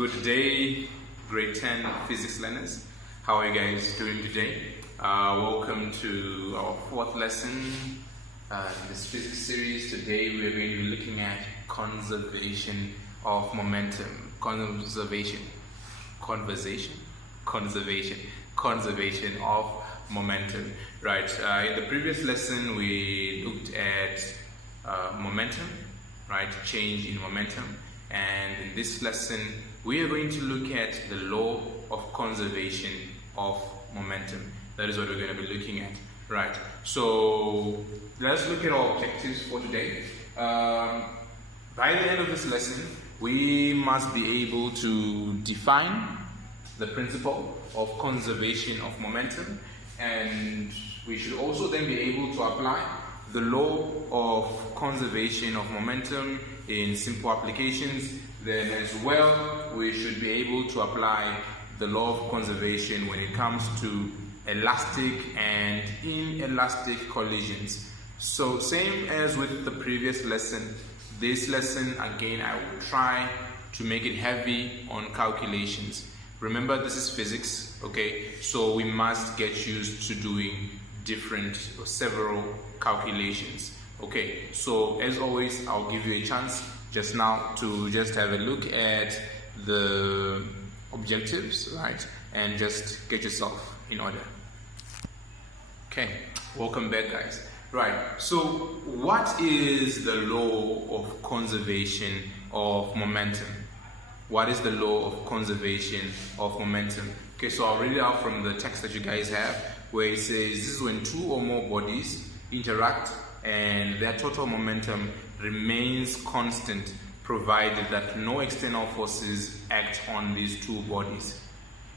Good day, grade 10 physics learners. How are you guys doing today? Welcome to our fourth lesson in this physics series. Today we are going to be looking at conservation of momentum. Conservation of momentum. Right. In the previous lesson we looked at momentum, right? Change in momentum. And in this lesson, we are going to look at the law of conservation of momentum. That is what we're going to be looking at, right? So let's look at our objectives for today. By the end of this lesson, we must be able to define the principle of conservation of momentum, and we should also then be able to apply the law of conservation of momentum in simple applications. Then as well, we should be able to apply the law of conservation when it comes to elastic and inelastic collisions. So same as with the previous lesson, this lesson again I will try to make it heavy on calculations. Remember, this is physics, okay? So we must get used to doing different or several calculations. Okay, so as always, I'll give you a chance just now to just have a look at the objectives, right? And just get yourself in order. Okay, welcome back, guys. Right, so what is the law of conservation of momentum? What is the law of conservation of momentum? Okay, so I'll read it out from the text that you guys have, where it says this is when two or more bodies interact and their total momentum remains constant provided that no external forces act on these two bodies.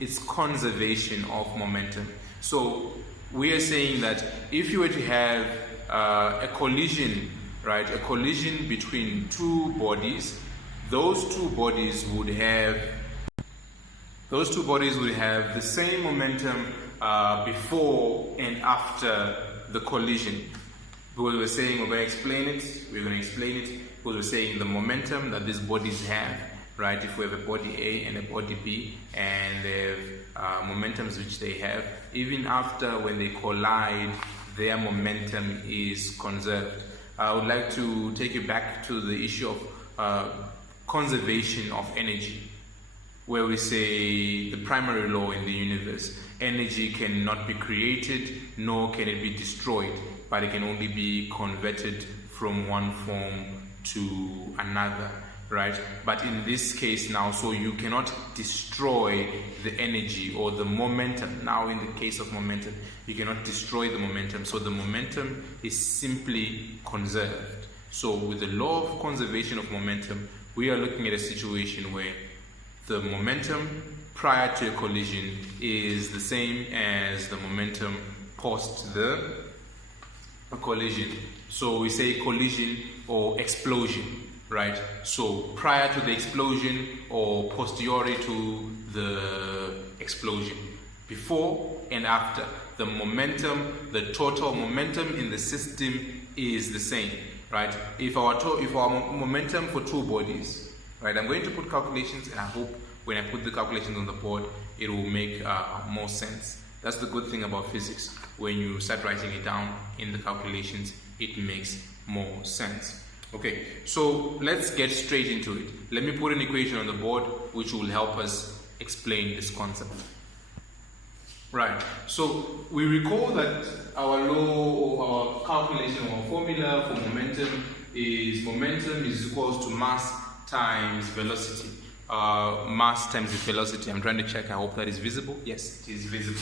It's conservation of momentum. So we are saying that if you were to have a collision, right, a collision between two bodies, those two bodies would have the same momentum before and after the collision. Because we're saying we're going to explain it, because we're saying the momentum that these bodies have, right? If we have a body A and a body B, and they have momentums which they have, even after when they collide, their momentum is conserved. I would like to take you back to the issue of conservation of energy, where we say the primary law in the universe: energy cannot be created, nor can it be destroyed, but it can only be converted from one form to another, right? But in this case now, so you cannot destroy the energy or the momentum. Now in the case of momentum, you cannot destroy the momentum, so the momentum is simply conserved. So with the law of conservation of momentum, we are looking at a situation where the momentum prior to a collision is the same as the momentum post the collision. So we say collision or explosion, right? So prior to the explosion or posterior to the explosion, before and after, the momentum, the total momentum in the system is the same, right? If our momentum for two bodies, right? I'm going to put calculations, and I hope when I put the calculations on the board, it will make more sense. That's the good thing about physics. When you start writing it down in the calculations, it makes more sense. Okay, so let's get straight into it. Let me put an equation on the board which will help us explain this concept. Right, so we recall that our law or our calculation or our formula for momentum is equals to mass times velocity. Mass times the velocity. I'm trying to check. I hope that is visible. Yes, it is visible.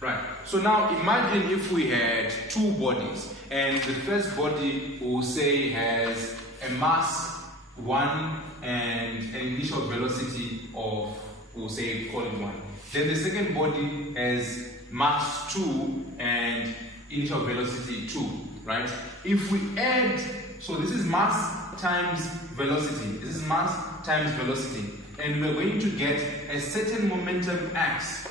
Right. So now imagine if we had two bodies, and the first body we'll say has a mass 1 and an initial velocity of, we'll say, call it 1. Then the second body has mass 2 and initial velocity 2, right? If we add, so this is mass times velocity. This is mass times velocity. And we're going to get a certain momentum x,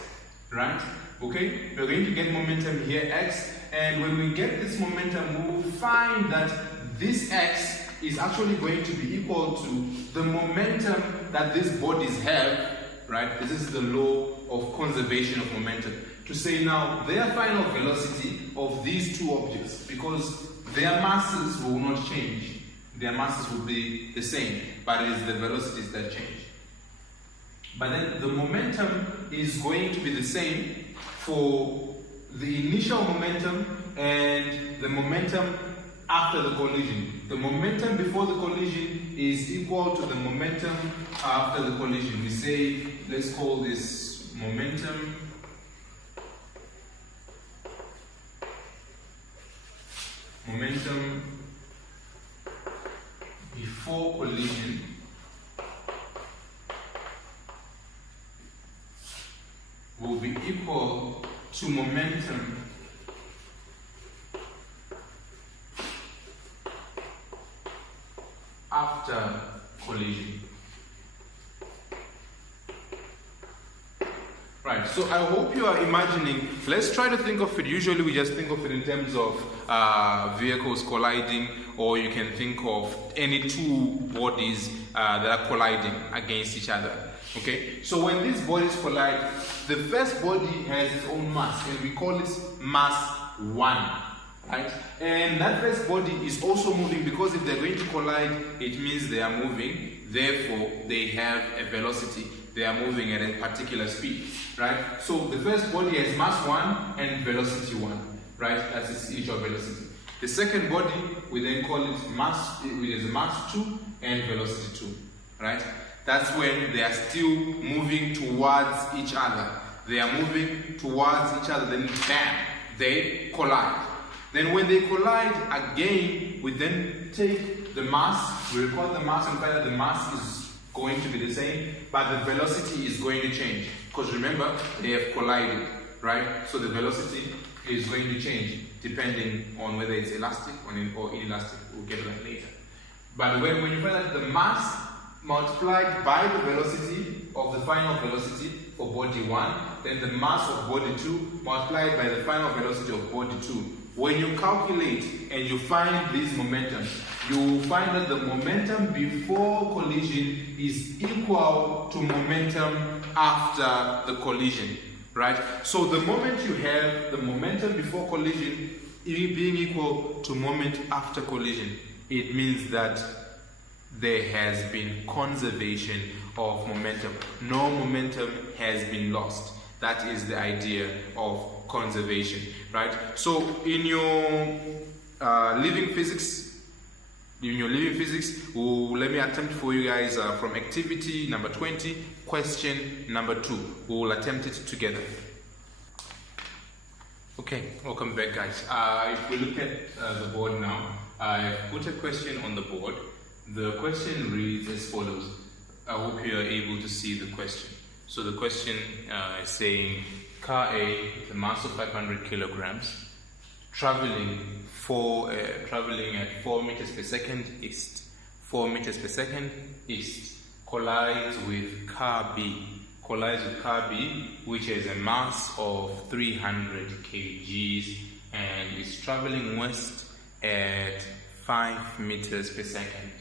right? Okay, we're going to get momentum here x, and when we get this momentum, we will find that this x is actually going to be equal to the momentum that these bodies have, right? This is the law of conservation of momentum. To say now their final velocity of these two objects, because their masses will not change. Their masses will be the same, but it is the velocities that change. But then the momentum is going to be the same for the initial momentum and the momentum after the collision. The momentum before the collision is equal to the momentum after the collision. We say, let's call this momentum before collision will be equal to momentum after collision. Right, so I hope you are imagining, let's try to think of it, usually we just think of it in terms of vehicles colliding, or you can think of any two bodies that are colliding against each other. Okay, so when these bodies collide, the first body has its own mass, and we call it mass 1. Right? And that first body is also moving, because if they're going to collide, it means they are moving, therefore they have a velocity. They are moving at a particular speed, right? So the first body has mass 1 and velocity 1, right? That's its initial velocity. The second body, we then call it mass, it is mass 2 and velocity 2, right? That's when they are still moving towards each other. They are moving towards each other, then bam, they collide. Then when they collide again, we then take the mass, we record the mass and find that the mass is going to be the same, but the velocity is going to change. Because remember, they have collided, right? So the velocity is going to change depending on whether it's elastic or inelastic. We'll get to that later. But when you find that the mass multiplied by the velocity of the final velocity for body 1, then the mass of body 2 multiplied by the final velocity of body 2. When you calculate and you find these momentums, you will find that the momentum before collision is equal to momentum after the collision, right? So the moment you have the momentum before collision being equal to moment after collision, it means that there has been conservation of momentum. No momentum has been lost. That is the idea of conservation, right? So in your living physics, let me attempt for you guys from activity number 20, question number 2. We will attempt it together. Okay, welcome back, guys. If we look at the board now, I've put a question on the board. The question reads as follows. I hope you are able to see the question. So the question is saying, car A with a mass of 500 kilograms, traveling at 4 meters per second east, 4 meters per second east, collides with car B, which has a mass of 300 kgs and is traveling west at 5 meters per second.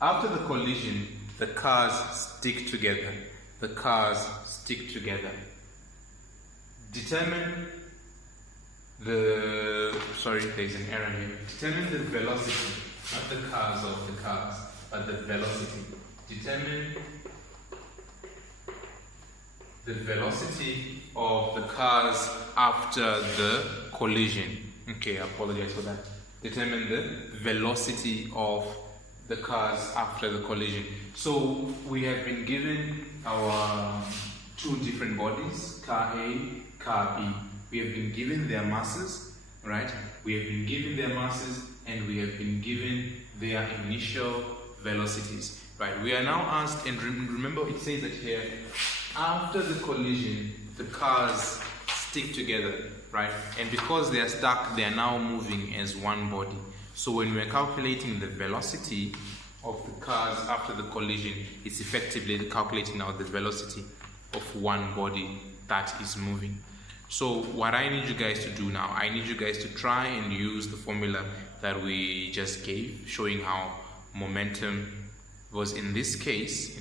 After the collision, the cars stick together. Determine there's an error here. Determine the velocity, not the cars of the cars, but the velocity. Determine the velocity of the cars after the collision. Okay, I apologize for that. Determine the velocity of the cars after the collision. So we have been given our two different bodies, car A, car B. We have been given their masses, right? We have been given their masses and we have been given their initial velocities, right? We are now asked, and remember it says that here, after the collision, the cars stick together, right? And because they are stuck, they are now moving as one body. So when we are calculating the velocity of the cars after the collision, it's effectively calculating now the velocity of one body that is moving. So what I need you guys to do now, I need you guys to try and use the formula that we just gave, showing how momentum, was in this case,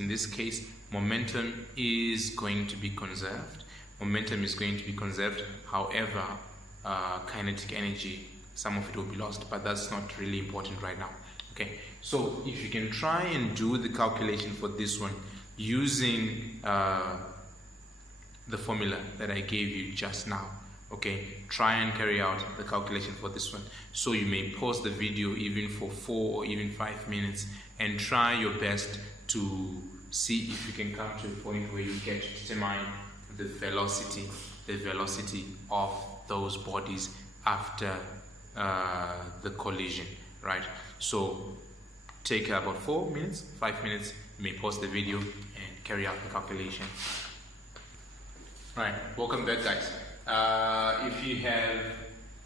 momentum is going to be conserved. Momentum is going to be conserved. However, kinetic energy, some of it will be lost, but that's not really important right now. Okay, so if you can try and do the calculation for this one using the formula that I gave you just now, okay, try and carry out the calculation for this one. So you may pause the video even for 4 or even 5 minutes and try your best to see if you can come to a point where you get to determine the velocity of those bodies after the collision, right? So take about 4 minutes, 5 minutes, you may pause the video and carry out the calculation. Right, welcome back, guys. If you have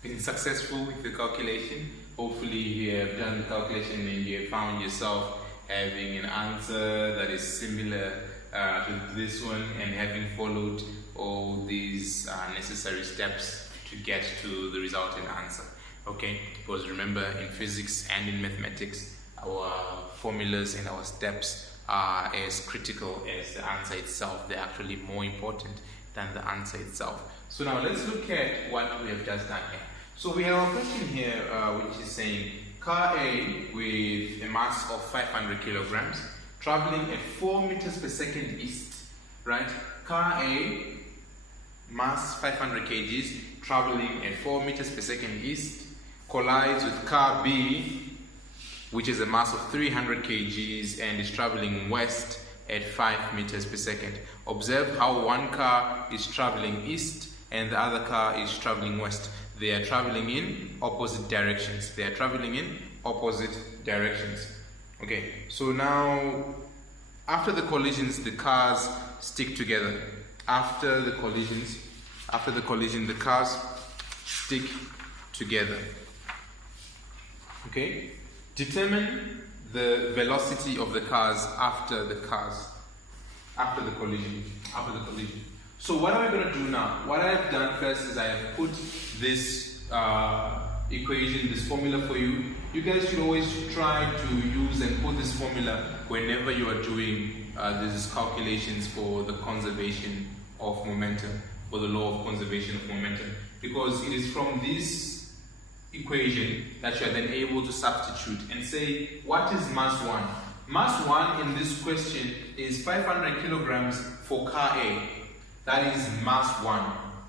been successful with the calculation, hopefully you have done the calculation and you have found yourself having an answer that is similar to this one and having followed all these necessary steps to get to the resulting answer. Okay, because remember, in physics and in mathematics, our formulas and our steps are as critical as the answer itself. They're actually more important than the answer itself. So now let's look at what we have just done here. So we have a question here which is saying car A with a mass of 500 kilograms traveling at 4 meters per second east, right? Car A, mass 500 kgs, traveling at 4 meters per second east, collides with car B, which is a mass of 300 kgs and is traveling west at 5 meters per second. Observe how one car is traveling east and the other car is traveling west. They are traveling in opposite directions. Okay, so now after the collisions, the cars stick together. After the collision, the cars stick together. Okay, determine the velocity of the cars after the collision. So what am I going to do now? What I've done first is I have put this equation, this formula for you. You guys should always try to use and put this formula whenever you are doing these calculations for the conservation of momentum, for the law of conservation of momentum, because it is from this equation that you are then able to substitute and say, what is mass 1? Mass 1 in this question is 500 kilograms for car A. That is mass 1.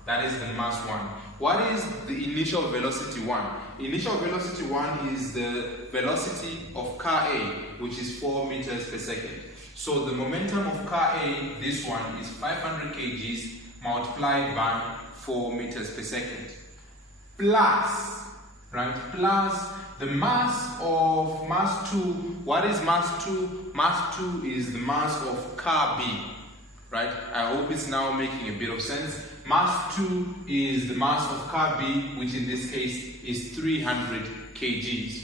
That is the mass 1. What is the initial velocity 1? Initial velocity 1 is the velocity of car A, which is 4 meters per second. So the momentum of car A, this one, is 500 kgs multiplied by 4 meters per second. Plus, right, plus the mass of mass 2. What is mass 2? Mass 2 is the mass of car B, right? I hope it's now making a bit of sense. Mass 2 is the mass of car B, which in this case is 300 kgs.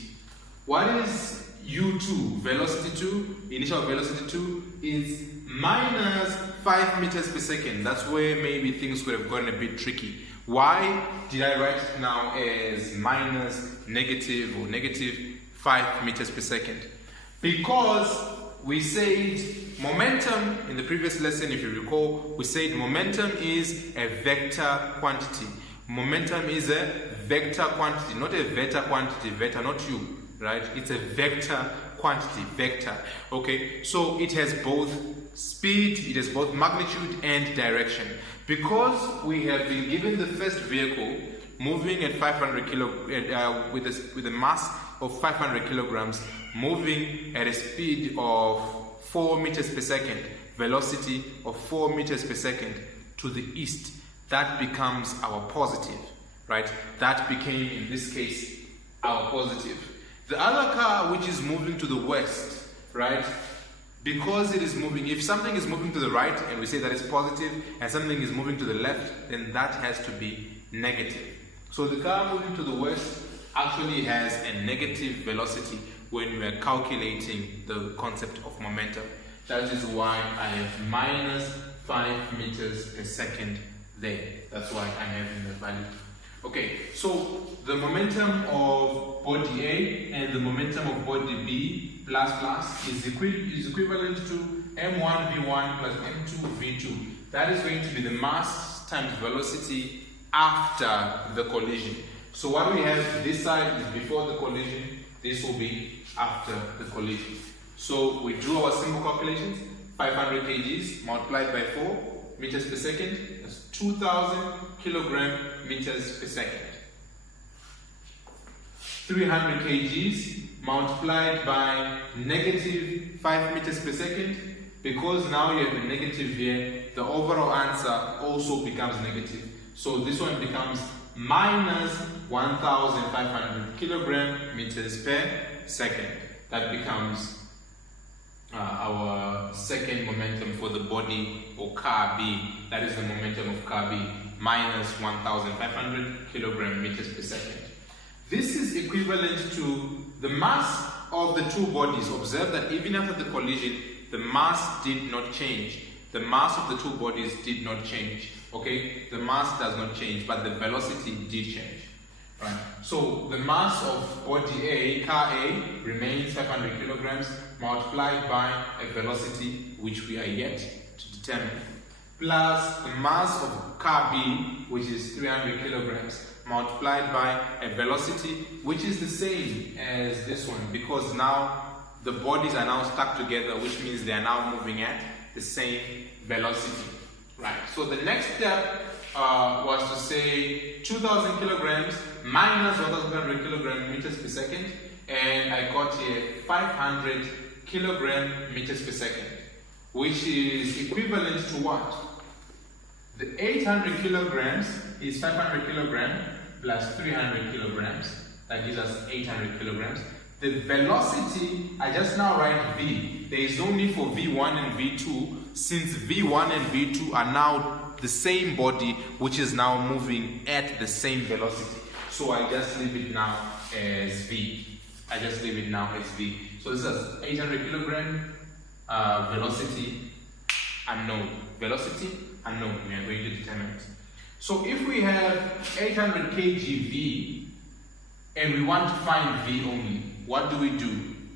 What is U2? Velocity 2, initial velocity 2 is minus 5 meters per second. That's where maybe things could have gotten a bit tricky. Why did I write it now as minus, negative, or negative 5 meters per second? Because we said momentum in the previous lesson, if you recall, we said momentum is a vector quantity. Momentum is a vector quantity, not a vector quantity, vector, not you, right? It's a vector quantity, vector. Okay, so it has both speed, it has both magnitude and direction. Because we have been given the first vehicle moving at 500 with a mass of 500 kilograms, moving at a speed of 4 meters per second, velocity of 4 meters per second to the east, that becomes our positive, right? That became, in this case, our positive. The other car, which is moving to the west, right? Because it is moving, if something is moving to the right and we say that it's positive and something is moving to the left, then that has to be negative. So the car moving to the west actually has a negative velocity when we are calculating the concept of momentum. That is why I have minus 5 meters per second there. That's why I'm having that value. Okay, so the momentum of body A and the momentum of body B is equivalent to m1v1 plus m2v2. That is going to be the mass times velocity after the collision. So what we have this side is before the collision, this will be after the collision. So we do our simple calculations. 500 kgs multiplied by 4 meters per second, that's 2000 kilogram meters per second. 300 kgs multiplied by negative 5 meters per second. Because now you have a negative here, the overall answer also becomes negative. So this one becomes minus 1500 kilogram meters per second. That becomes our second momentum for the body, or car B. That is the momentum of car B, minus 1500 kilogram meters per second. This is equivalent to the mass of the two bodies. Observe that even after the collision, the mass did not change. The mass of the two bodies did not change. Okay, the mass does not change, but the velocity did change. Right. So the mass of body A, car A, remains 500 kilograms multiplied by a velocity which we are yet to determine, plus the mass of car B, which is 300 kilograms multiplied by a velocity which is the same as this one, because now the bodies are now stuck together, which means they are now moving at the same velocity. Right. So the next step was to say 2000 kilograms minus 1500 kilogram meters per second, and I got here 500 kilogram meters per second, which is equivalent to what? The 800 kilograms is 500 kilograms plus 300 kilograms. That gives us 800 kilograms. The velocity, I just now write V. There is no need for V1 and V2, since V1 and V2 are now the same body, which is now moving at the same velocity. So I just leave it now as V. I just leave it now as V. So this is 800 kilogram velocity unknown. Velocity unknown. We are going to determine it. So if we have 800 kg V and we want to find V only, what do?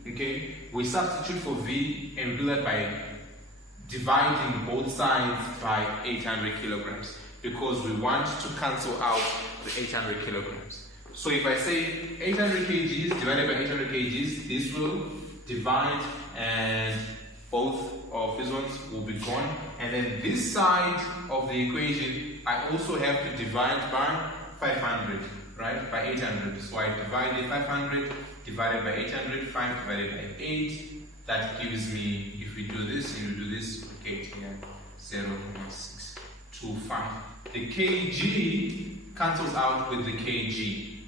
Okay, we substitute for V, and we do that by dividing both sides by 800 kilograms, because we want to cancel out the 800 kilograms. So if I say 800 kgs divided by 800 kgs, this will divide and both of these ones will be gone. And then this side of the equation, I also have to divide by 500, right? By 800. So I divided 500 divided by 800, 5 divided by 8. That gives me, if we do this and we do this, we get here 0.625. The kg cancels out with the kg.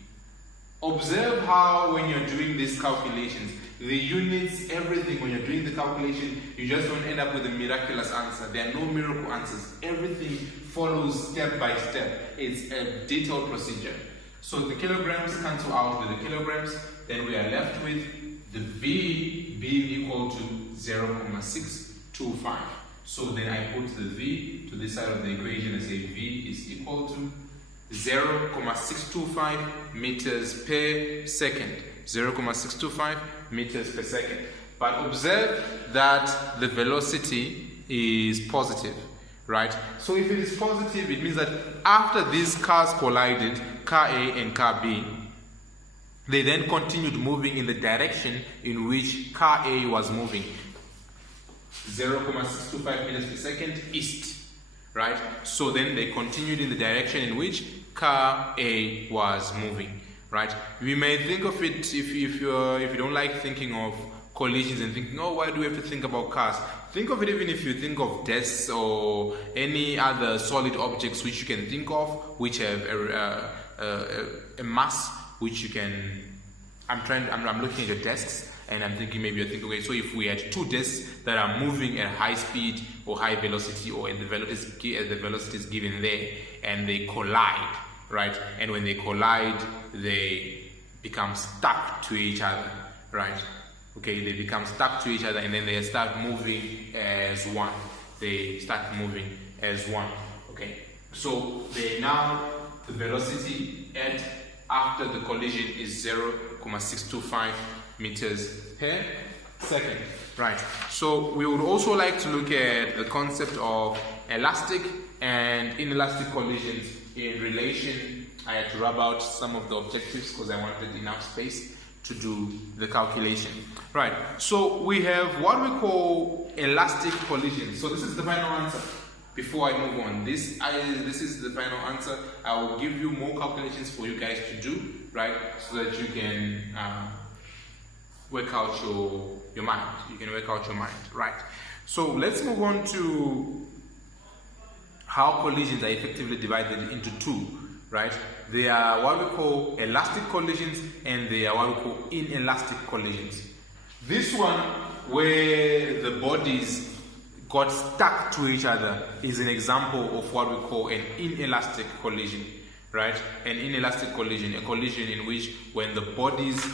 Observe how when you're doing these calculations, the units, everything, when you're doing the calculation, you just don't end up with a miraculous answer. There are no miracle answers. Everything follows step by step. It's a detailed procedure. So the kilograms cancel out with the kilograms. Then we are left with the V being equal to 0.625. So then I put the V to this side of the equation and say V is equal to 0.625 meters per second. 0.625 meters per second. But observe that the velocity is positive, right? So if it is positive, it means that after these cars collided, car A and car B, they then continued moving in the direction in which car A was moving. 0.625 meters per second east, right? So then they continued in the direction in which car A was moving, right? We may think of it, if you don't like thinking of collisions and thinking, oh, why do we have to think about cars? Think of it even if you think of desks or any other solid objects which you can think of, which have a mass which you can. I'm looking at the desks and I'm thinking, maybe you're thinking, okay, so if we had two desks that are moving at high speed or high velocity, or at the velocity is given there, and they collide, right? And when they collide, they become stuck to each other, right? Okay, they become stuck to each other, and then they start moving as one. They start moving as one. Okay, so they now the velocity after the collision is 0.625 meters per second. Right. So we would also like to look at the concept of elastic and inelastic collisions in relation. I had to rub out some of the objectives because I wanted enough space to do the calculation. Right. So we have what we call elastic collisions. So this is the final answer. Before I move on, this is the final answer. I will give you more calculations for you guys to do, right, so that you can work out your mind. You can work out your mind, right? So let's move on to how collisions are effectively divided into two, right? They are what we call elastic collisions and they are what we call inelastic collisions. This one, where the bodies got stuck to each other, is an example of what we call an inelastic collision, right? An inelastic collision, a collision in which when the bodies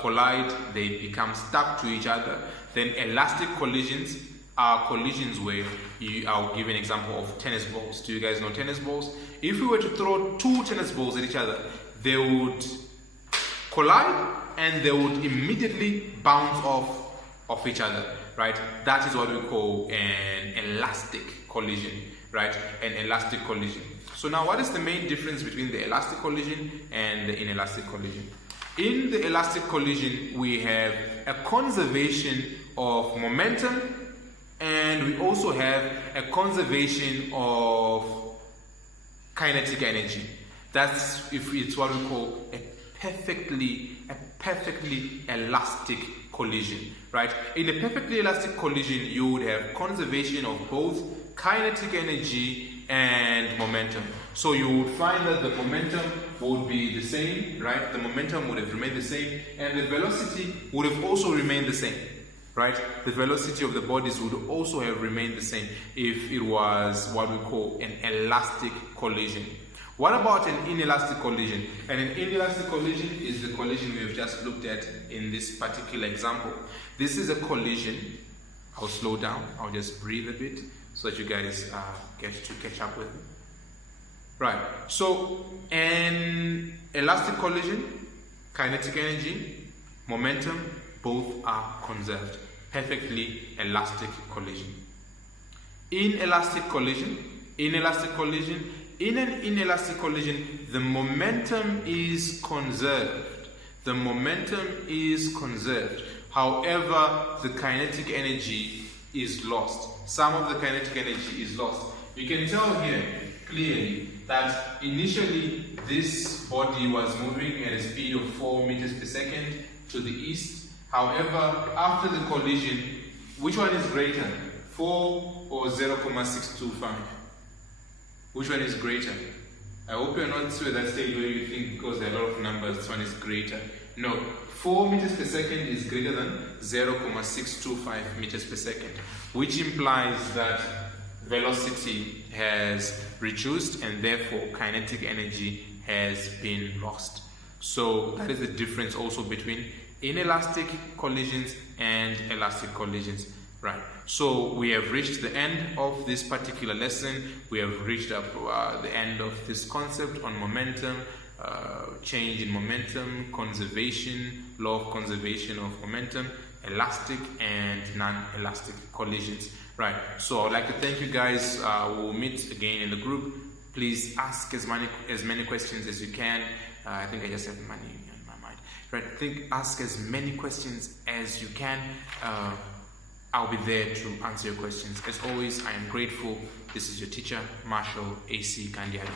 collide, they become stuck to each other. Then elastic collisions are collisions where I'll give an example of tennis balls. Do you guys know tennis balls? If we were to throw two tennis balls at each other, they would collide and they would immediately bounce off each other, right? That is what we call an elastic collision, right? An elastic collision. So now what is the main difference between the elastic collision and the inelastic collision? In the elastic collision, we have a conservation of momentum and we also have a conservation of kinetic energy. That's it's what we call a perfectly elastic collision, right? In a perfectly elastic collision, you would have conservation of both kinetic energy and momentum. So you would find that the momentum would be the same, right? The momentum would have remained the same and the velocity would have also remained the same, right? The velocity of the bodies would also have remained the same if it was what we call an elastic collision. What about an inelastic collision? And an inelastic collision is the collision we have just looked at in this particular example. This is a collision. I'll slow down. I'll just breathe a bit so that you guys get to catch up with me. Right. So an elastic collision, kinetic energy, momentum, both are conserved. Perfectly elastic collision. Inelastic collision, in an inelastic collision, the momentum is conserved. The momentum is conserved. However, the kinetic energy is lost. Some of the kinetic energy is lost. You can tell here clearly that initially this body was moving at a speed of 4 meters per second to the east. However, after the collision, which one is greater? 4 or 0.625? Which one is greater? I hope you're not at that stage where you think because there are a lot of numbers, this one is greater. No, 4 meters per second is greater than 0.625 meters per second, which implies that velocity has reduced and therefore kinetic energy has been lost. So that is the difference also between inelastic collisions and elastic collisions. Right. So we have reached the end of this particular lesson. We have reached up the end of this concept on momentum, change in momentum, conservation, law of conservation of momentum, elastic and non-elastic collisions. Right. So I'd like to thank you guys. We'll meet again in the group. Please ask as many questions as you can. I think I just have money in my mind. Right. Ask as many questions as you can. I'll be there to answer your questions. As always, I am grateful. This is your teacher, Marshall A.C. Kandiani.